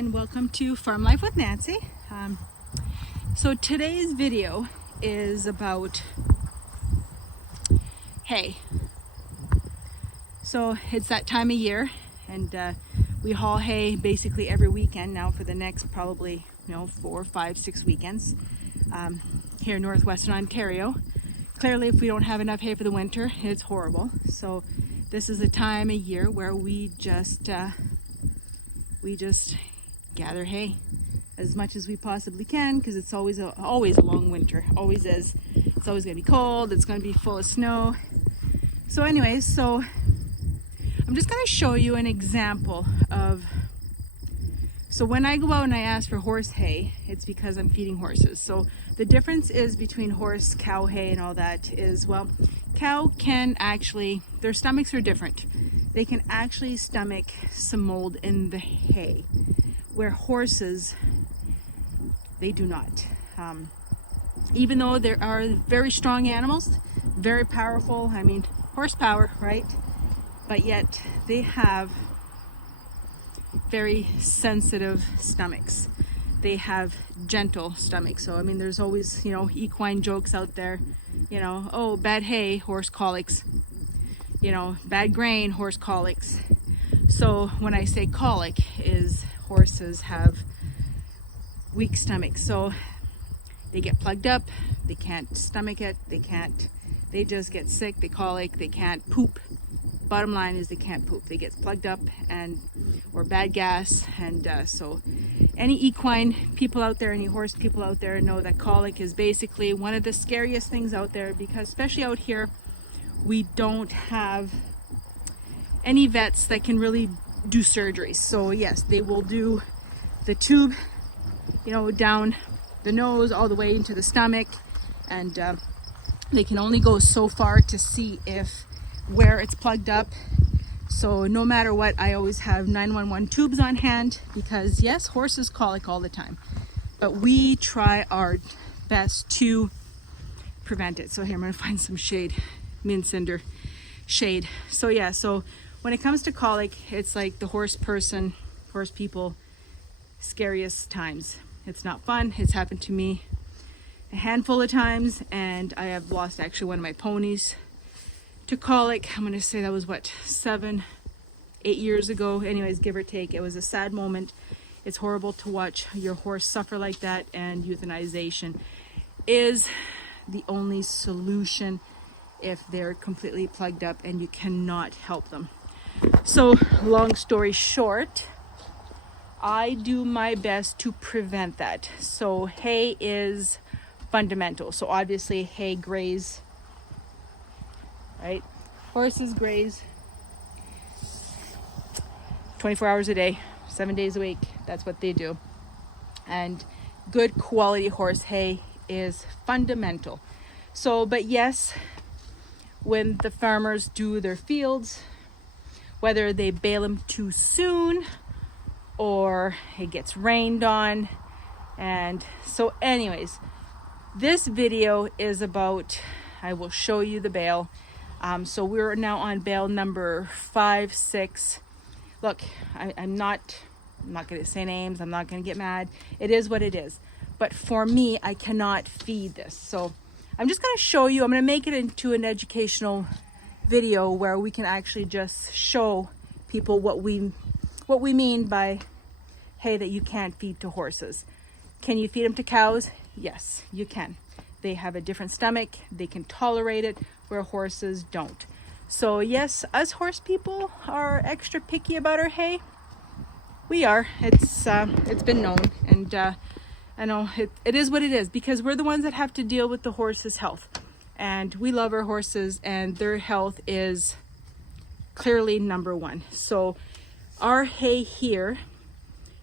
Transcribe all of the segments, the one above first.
and welcome to Farm Life with Nancy. So today's video is about hay. So it's that time of year, and we haul hay basically every weekend now for the next probably 4, 5, 6 weekends here in northwestern Ontario. Clearly, if we don't have enough hay for the winter, it's horrible. So this is the time of year where we just gather hay as much as we possibly can, because it's always a long winter. Always is. It's always going to be cold. It's going to be full of snow. So anyways, so I'm just going to show you an example of, so when I go out and I ask for horse hay, it's because I'm feeding horses. So the difference is between horse, cow hay and all that is, well, cow can actually, their stomachs are different. They can actually stomach some mold in the hay, where horses, they do not. Even though there are very strong animals, very powerful, I mean, horsepower, right? But yet they have very sensitive stomachs. They have gentle stomachs. So, I mean, there's always, equine jokes out there, oh, bad hay, horse colics. Bad grain, horse colics. So when I say colic, is horses have weak stomachs. So they get plugged up, they can't stomach it, they just get sick, they colic, they can't poop. Bottom line is they can't poop. They get plugged up or bad gas. And so any equine people out there, any horse people out there know that colic is basically one of the scariest things out there, because especially out here, we don't have any vets that can really do surgeries. So yes, they will do the tube, down the nose all the way into the stomach, and they can only go so far to see where it's plugged up. So no matter what, I always have 911 tubes on hand, because yes, horses colic all the time, but we try our best to prevent it. So here, I'm gonna find some shade. Mint cinder shade. So yeah, so when it comes to colic, it's like the horse people scariest times. It's not fun. It's happened to me a handful of times, and I have lost actually one of my ponies to colic. I'm gonna say that was 7, 8 years ago. Anyways, give or take. It was a sad moment. It's horrible to watch your horse suffer like that, and euthanization is the only solution if they're completely plugged up and you cannot help them. So long story short, I do my best to prevent that. So hay is fundamental. So obviously hay graze, right? Horses graze 24 hours a day, 7 days a week. That's what they do. And good quality horse hay is fundamental. So, but yes, when the farmers do their fields, whether they bale them too soon or it gets rained on. And so anyways, this video is about, I will show you the bale. So we're now on bale number 5, 6. Look, I'm not going to say names. I'm not going to get mad. It is what it is. But for me, I cannot feed this. So I'm just going to show you, I'm going to make it into an educational video where we can actually just show people what we mean by hay that you can't feed to horses. Can you feed them to cows? Yes, you can. They have a different stomach. They can tolerate it, where horses don't. So yes, us horse people are extra picky about our hay. We are. It's been known, and I know it is what it is, because we're the ones that have to deal with the horse's health, and we love our horses, and their health is clearly number one. So our hay here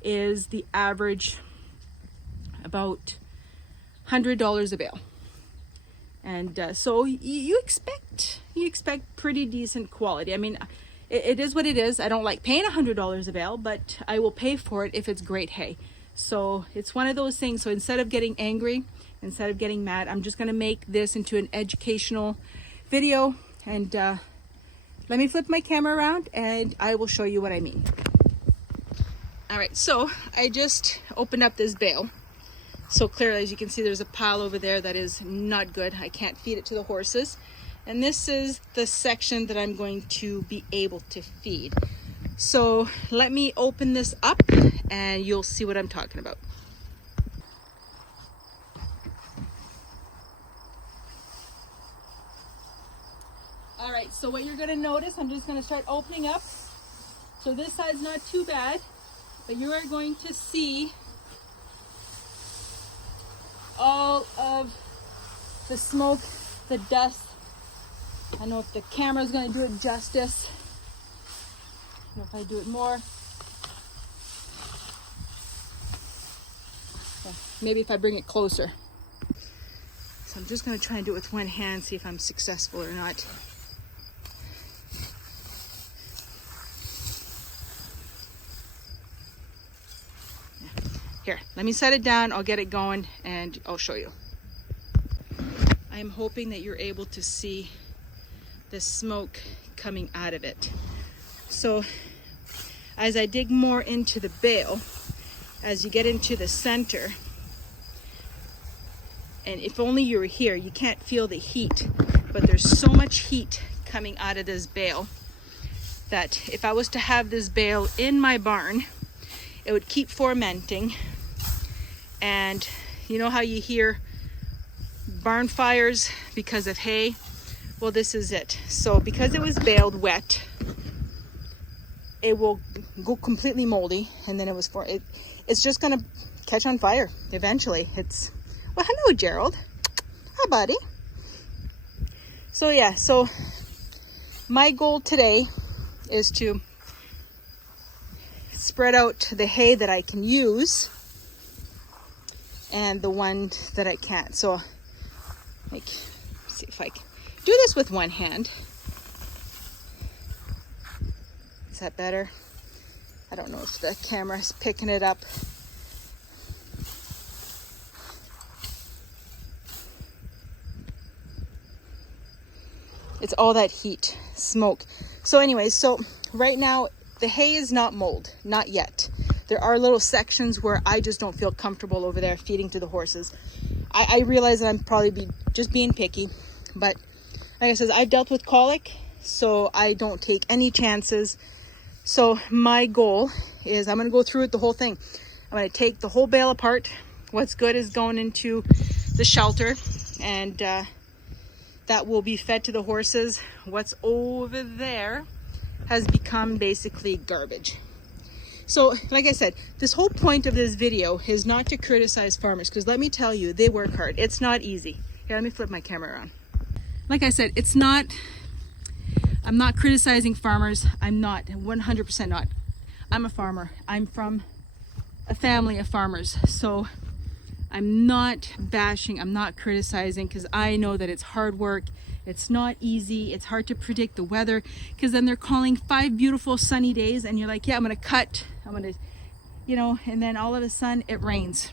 is the average about $100 a bale, and so you expect pretty decent quality. I mean, it is what it is. I don't like paying $100 a bale, but I will pay for it if it's great hay. So it's one of those things. So instead of getting angry, instead of getting mad, I'm just going to make this into an educational video, and let me flip my camera around and I will show you what I mean. All right, so I just opened up this bale. So clearly, as you can see, there's a pile over there that is not good. I can't feed it to the horses. And this is the section that I'm going to be able to feed. So let me open this up and you'll see what I'm talking about. All right, so what you're gonna notice, I'm just gonna start opening up. So this side's not too bad, but you are going to see all of the smoke, the dust. I don't know if the camera's gonna do it justice. I don't know if I do it more. Yeah, maybe if I bring it closer. So I'm just gonna try and do it with one hand, see if I'm successful or not. Here, let me set it down, I'll get it going, and I'll show you. I'm hoping that you're able to see the smoke coming out of it. So, as I dig more into the bale, as you get into the center, and if only you were here, you can't feel the heat, but there's so much heat coming out of this bale that if I was to have this bale in my barn, it would keep fermenting. And you know how you hear barn fires because of hay? Well, this is it. So because it was baled wet, it will go completely moldy, and then it's just gonna catch on fire eventually. Well, hello Gerald. Hi buddy. So yeah, so my goal today is to spread out the hay that I can use and the one that I can't. So like, see if I can do this with one hand. Is that better? I don't know if the camera's picking it up. It's all that heat, smoke. So anyways, so right now the hay is not mold, not yet. There are little sections where I just don't feel comfortable over there feeding to the horses. I realize that I'm probably just being picky, but like I said, I've dealt with colic, so I don't take any chances. So my goal is I'm gonna go through it, the whole thing. I'm gonna take the whole bale apart. What's good is going into the shelter, and that will be fed to the horses. What's over there has become basically garbage. So, like I said, this whole point of this video is not to criticize farmers, because let me tell you, they work hard. It's not easy. Here, let me flip my camera around. Like I said, I'm not criticizing farmers. I'm not, 100% not. I'm a farmer. I'm from a family of farmers. So I'm not bashing, I'm not criticizing, because I know that it's hard work. It's not easy. It's hard to predict the weather, because then they're calling 5 beautiful sunny days and you're like, yeah, I'm gonna cut, I'm gonna, and then all of a sudden it rains.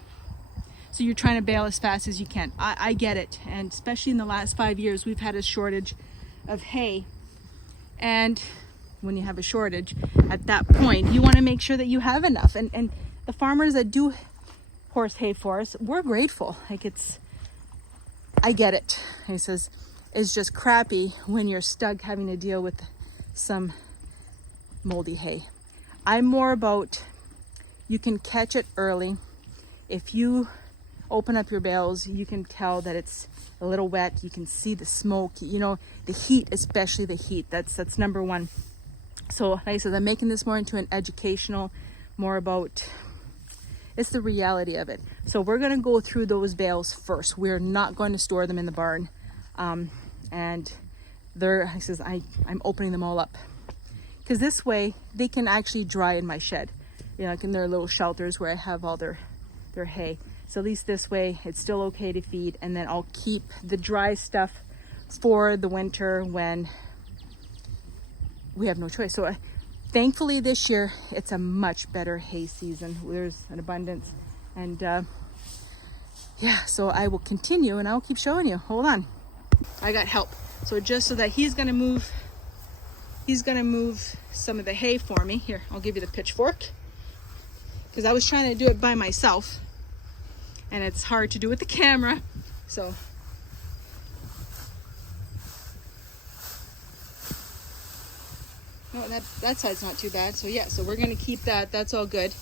So you're trying to bale as fast as you can. I get it. And especially in the last 5 years, we've had a shortage of hay. And when you have a shortage, at that point, you want to make sure that you have enough. And the farmers that do horse hay for us, we're grateful. I get it. He says, it's just crappy when you're stuck having to deal with some moldy hay. I'm more about, you can catch it early. If you open up your bales, you can tell that it's a little wet. You can see the smoke, the heat, especially the heat. That's number one. So like I said, I'm making this more into an educational, more about, it's the reality of it. So we're gonna go through those bales first. We're not going to store them in the barn. And he says, I'm opening them all up, because this way they can actually dry in my shed, like in their little shelters where I have all their hay. So at least this way it's still okay to feed, and then I'll keep the dry stuff for the winter when we have no choice. So thankfully this year it's a much better hay season. There's an abundance, and yeah, so I will continue and I'll keep showing you. Hold on, I got help. So just so that he's gonna move some of the hay for me. Here, I'll give you the pitchfork. because I was trying to do it by myself and it's hard to do with the camera. So no, that side's not too bad. So yeah, so we're gonna keep that. That's all good.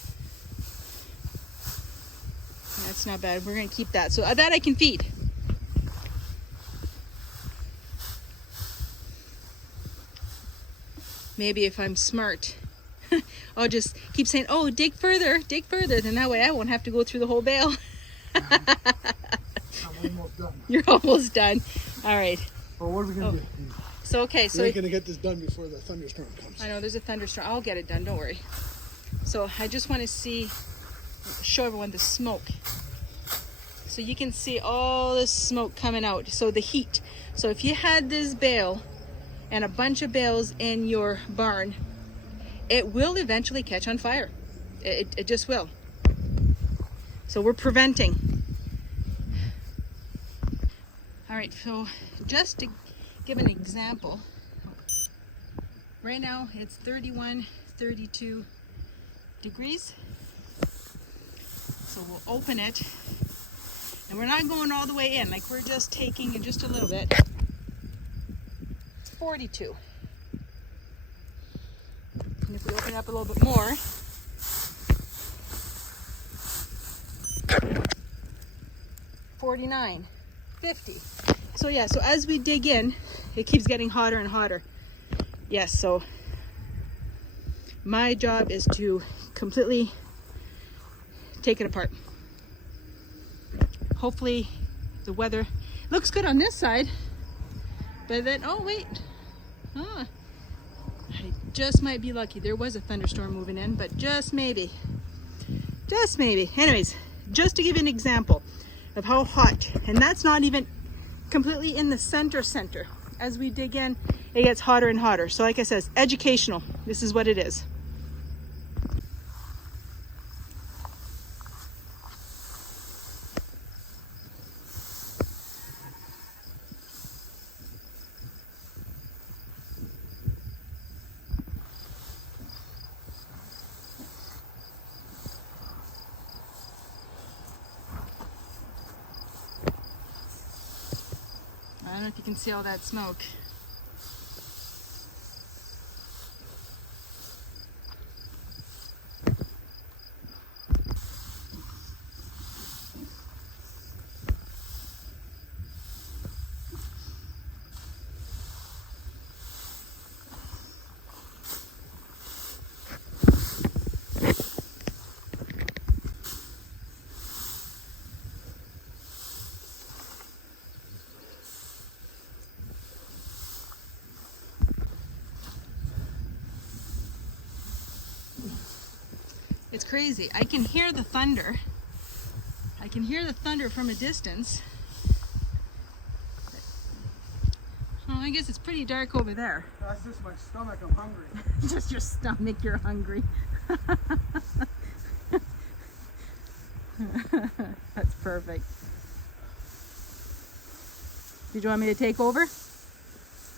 That's not bad. We're gonna keep that. So that I can feed. Maybe if I'm smart, I'll just keep saying, oh, dig further, then that way I won't have to go through the whole bale. I'm almost done. You're almost done. All right. Well, what are we going to do? So, okay. So we're going to get this done before the thunderstorm comes. I know there's a thunderstorm. I'll get it done. Don't worry. So I just want to show everyone the smoke. So you can see all this smoke coming out. So the heat. So if you had this bale and a bunch of bales in your barn, it will eventually catch on fire. It just will. So we're preventing. All right, so just to give an example, right now it's 31, 32 degrees. So we'll open it, and we're not going all the way in, like we're just taking it just a little bit. 42. And if we open it up a little bit more, $49, $50. So yeah, so as we dig in, it keeps getting hotter and hotter. Yes, so my job is to completely take it apart. Hopefully the weather looks good on this side, but then, oh wait, I just might be lucky. There was a thunderstorm moving in, but just maybe. Anyways, just to give you an example of how hot, and that's not even completely in the center. As we dig in, it gets hotter and hotter. So like I said, it's educational. This is what it is. I don't know if you can see all that smoke. It's crazy. I can hear the thunder. I can hear the thunder from a distance. Oh, I guess it's pretty dark over there. That's just my stomach. I'm hungry. Just your stomach. You're hungry. That's perfect. Did you want me to take over?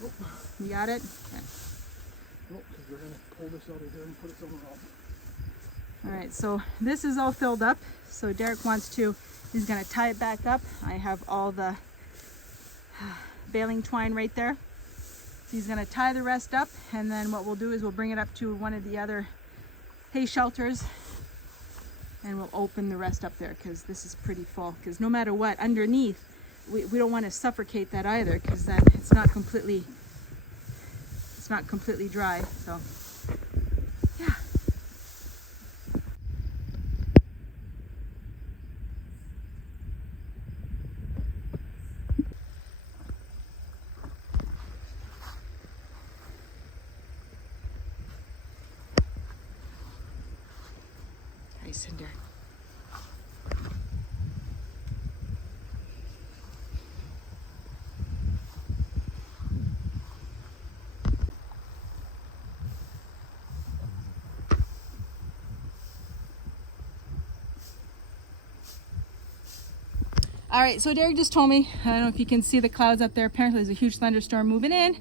Nope. You got it? Okay. Nope, because we're going to pull this out of here and put it somewhere else. All right, so this is all filled up. So Derek wants to, he's gonna tie it back up. I have all the baling twine right there. So he's gonna tie the rest up, and then what we'll do is we'll bring it up to one of the other hay shelters and we'll open the rest up there, because this is pretty full. Because no matter what, underneath, we don't want to suffocate that either, because then it's not completely dry. So yeah. Hi, Cinder. All right, so Derek just told me, I don't know if you can see the clouds up there. Apparently there's a huge thunderstorm moving in.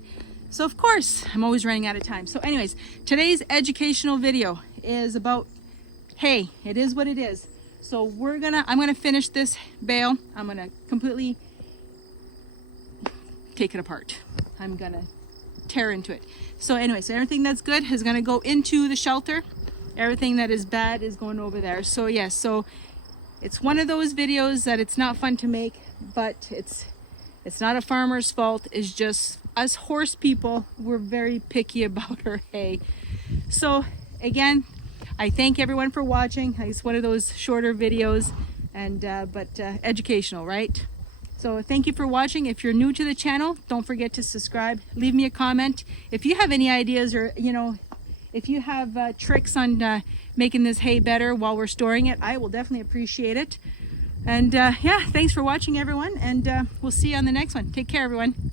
So of course, I'm always running out of time. So anyways, today's educational video is about hey, it is what it is. So I'm gonna finish this bale. I'm gonna completely take it apart. I'm gonna tear into it. So anyway, so everything that's good is gonna go into the shelter. Everything that is bad is going over there. So yes, so it's one of those videos that it's not fun to make, but it's not a farmer's fault. It's just us horse people, we're very picky about our hay. So again, I thank everyone for watching. It's one of those shorter videos, and but educational, right? So thank you for watching. If you're new to the channel, don't forget to subscribe. Leave me a comment. If you have any ideas, or if you have tricks on making this hay better while we're storing it, I will definitely appreciate it. And yeah, thanks for watching, everyone, and we'll see you on the next one. Take care, everyone.